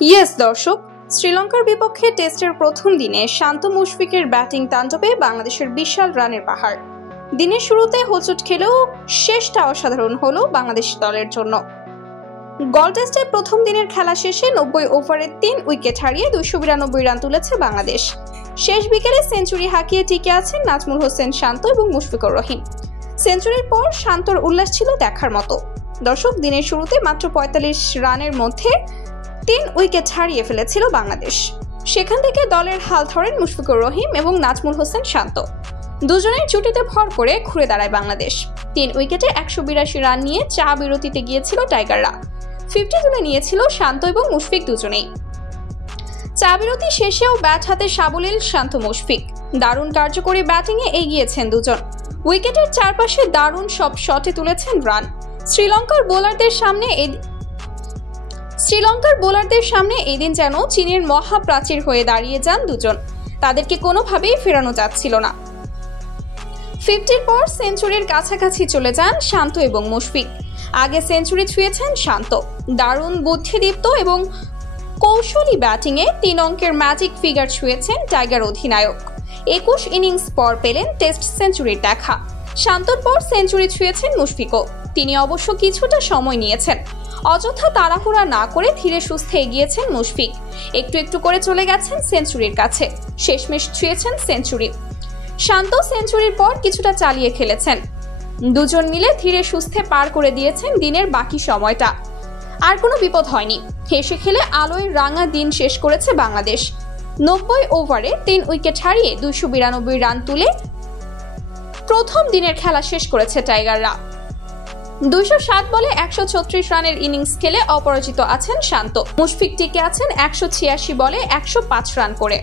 Yes দর্শক, শ্রীলঙ্কার বিপক্ষে টেস্টের প্রথম দিনে শান্ত মুশফিকের ব্যাটিং তাণ্ডবে বাংলাদেশের বিশাল রানের পাহাড়। দিনের শুরুতে হোঁচট খেলেও শেষটা অসাধারণ হলো বাংলাদেশ দলের জন্য। গল টেস্টে প্রথম দিনের খেলা শেষে 90 ওভারে 3 উইকেট হারিয়ে 292 রান তুলেছে বাংলাদেশ। শেষ বিকেলে সেঞ্চুরি হাঁকিয়ে টিকে আছেন নাজমুল হোসেন শান্ত এবং মুশফিকুর রহিম। সেঞ্চুরির পর শান্তর উল্লাস ছিল দেখার মতো। দর্শক, দিনের শুরুতে মাত্র 45 রানের মধ্যে 3 উইকেট হারিয়ে ফেলেছিল বাংলাদেশ। সেখান থেকে দলের হাল ধরেন মুশফিকুর রহিম এবং নাজমুল হোসেন শান্ত। দুজনের জুটিতে ভর করে ঘুরে দাঁড়ায় বাংলাদেশ। 3 উইকেটে 182 রান নিয়ে চা বিরতিতে গিয়েছিল টাইগাররা। 50 তুলে নিয়েছিল শান্ত এবং মুশফিক দুজনেই। চা বিরতি শেষেও ব্যাট হাতে সাবলীল শান্ত মুশফিক। দারুণ কার্যকরী ব্যাটিংয়ে এগিয়েছেন দুজন। উইকেটের চারপাশে দারুণ সব শটে তুলেছেন রান। শ্রীলঙ্কার বোলারদের সামনে এদিন যেন চীনের মহাপ্রাচীর হয়ে দাঁড়িয়ে যান দুজন। তাদেরকে কোনোভাবেই ফেরানো যাচ্ছিল না। 50-র পর সেঞ্চুরির কাছাকাছি চলে যান শান্ত এবং মুশফিক। আগে সেঞ্চুরি ছুঁয়েছেন শান্ত। দারুণ বুদ্ধিদীপ্ত এবং কৌশলী ব্যাটিংয়ে 3 অঙ্কের ম্যাজিক ফিগার ছুঁয়েছেন টাইগার অধিনায়ক। 21 ইনিংস পর পেলেন টেস্ট সেঞ্চুরির দেখা। শান্তর পর সেঞ্চুরি ছুঁয়েছেন মুশফিকও। তিনি অবশ্য কিছুটা সময় নিয়েছেন। অযথা তাড়াহুড়া না করে ধীরে সুস্থে এগিয়েছেন মুশফিক। একটু একটু করে চলে গেছেন সেঞ্চুরির কাছে। শেষমেশ ছুঁয়েছেন সেঞ্চুরি। শান্ত সেঞ্চুরির পর কিছুটা চালিয়ে খেলেছেন। দুজন মিলে ধীরে সুস্থে পার করে দিয়েছেন দিনের বাকি সময়টা। আর কোনো বিপদ হয়নি। হেসে খেলে আলোয় রাঙা দিন শেষ করেছে বাংলাদেশ। 90 ওভারে 3 উইকেট হারিয়ে 292 রান তুলে প্রথম দিনের খেলা শেষ করেছে টাইগাররা। 207 বলে 136 রানের ইনিংস খেলে অপরাজিত আছেন শান্ত। মুশফিক টিকে আছেন 186 বলে 105 রান করে।